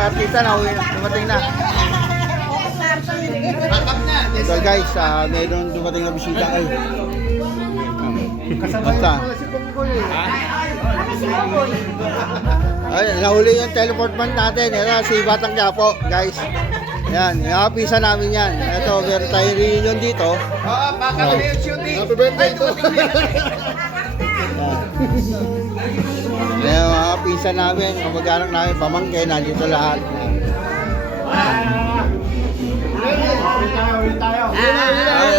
Artista na, dumating na. So guys, mayroon dumating na bisita. Basta. Ay, nahuli yung teleport man natin. Ito, si Batang Quiapo, guys. Yan, nakapisa namin yan. Ito, meron tayong reunion dito. Baka na yung shooting. Happy birthday to. Ayan, mga pisa namin, kamag-anak namin, pamangkin, nandito lahat.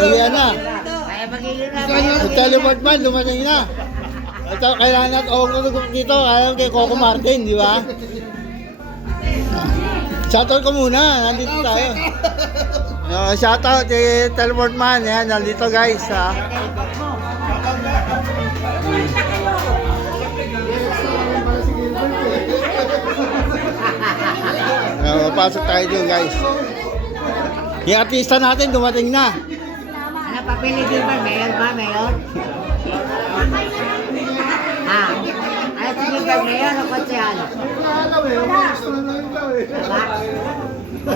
Uwian na. Yung teleport man, dumating na. Ito, kailangan natin, dito, alam kay Coco Martin, di ba? Shoutout ko muna, nandito tayo. Shoutout, teleport man, yan, nandito guys. Pasok tayo dyan guys. Yung artista natin dumating na. Ano papili din ba? Mayor ba? Mayor? Ano tingin ba? Mayor o konsyal? Diba?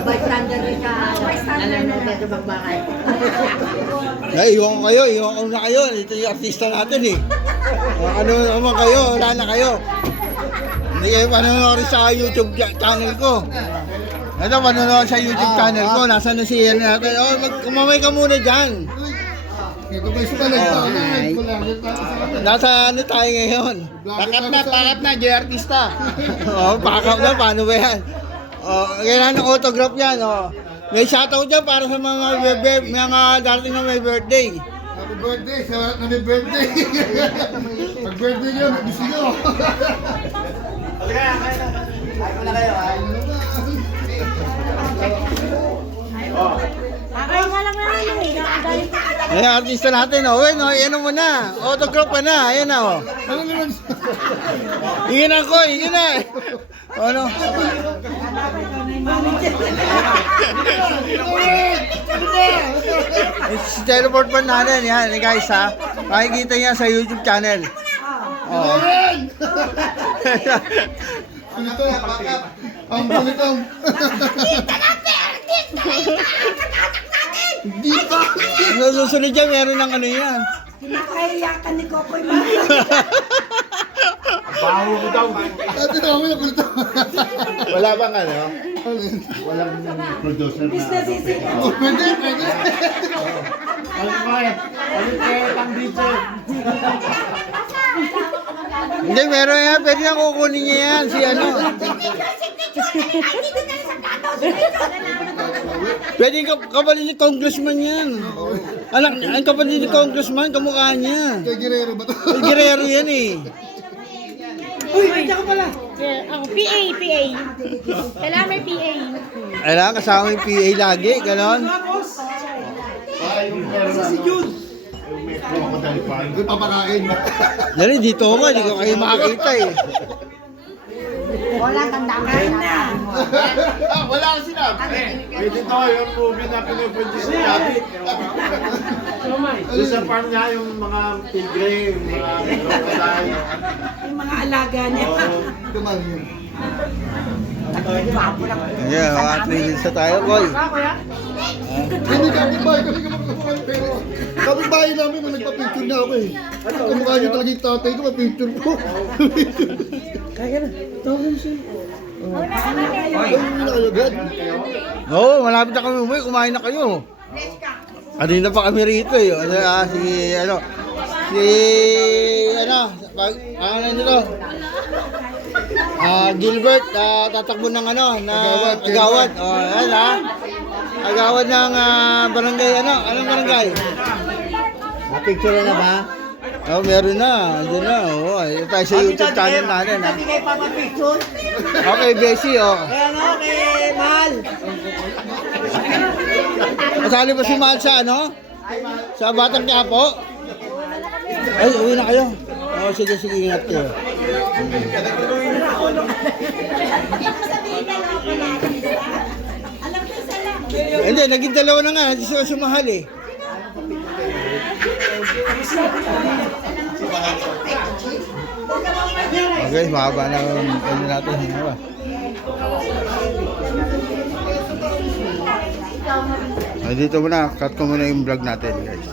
Bystander rin ka. Nanonood na magbakay. Ay, iwan ko na kayo. Ito yung artista natin eh. Ano naman kayo, wala na kayo. Hindi kayo panonood sa YouTube channel ko. Ito, panonood sa YouTube channel ko. Nasaan na siya natin? Kumamay ka muna dyan. Nasa ano tayo ngayon? Pakat na, Joy Artista. Pack up na, paano ba yan? Kailangan ng autograph yan. May shoutout dyan para sa mga darating na may birthday. Happy birthday, sa lahat na may birthday. Pag birthday nyo, mag-isi nyo. Kakain nga lang namin eh. Nakagalit ka. Ayan, artista natin, ano mo na, autograph ka na, ayan na, Ano naman? Hingin ako, hingin na. Ano? Si teleport pa natin, yan, guys, ha. Makikita niya sa YouTube channel. Ito, pakat. Ang bulitong. Dito. Susunod dyan, meron ng ano yan. Kinakahiyakan ni Kokoy ba? Baho ko daw. Ate na kami na bulitong. Wala bang ano? Walang producer na. Business isip. Pwede. Hindi, meron yan. Pwede na kukunin niya yan. Si ano. Pwede kapatid ni congressman yan. Ang kapatid ni congressman, kamukha niya. Kay Guerrero ba ito? Ay, Guerrero yan eh. Uy, nandiyan ka pala. Ako, PA. Kailangan may PA. Kailangan kasama yung PA lagi, ganon. Si Jun. Papakain. Yan eh, dito ako, hindi ko kayo makakita eh. Wala kang dakain na. Wala kang sinabi. Pwede to yung movie na pinuproduce ni Abby. Doon sa farm niya yung mga tigre, yung mga crocodile. Yung mga alaga niya. Kumain yun. Ayan, mga 3 minutes na tayo, boy. Hindi kapitbahay kami kapag pero kapitbahay namin nung nagpa-picture na ako eh. Kamukha niyo talaga yung tatay ko, pa-picture ko. Kaya na. Tawag siya. Ay, hindi na kayo agad. Oo, malapit na kami umuwi, kumain na kayo. Kanina pa kami rito eh. Ano nito? Gilbert, tatakbo ng agawad. Ayan ha. Agawad ng barangay, anong barangay? Picture na ba? Meron na. Andun na. Ito tayo sa YouTube channel natin ha. Hindi kayo papapicture. Okay, Bessie, Kaya no, kay Mahal. Masali ba si Mahal sa Sa Batang Quiapo? Ay, uwi na kayo. Sige, ingat kayo. Hindi, naging dalawa na nga. Hindi sila sumahal eh. Okay, mahaba na natin. Ano ba? Ay, dito muna, cut ko muna yung vlog natin guys.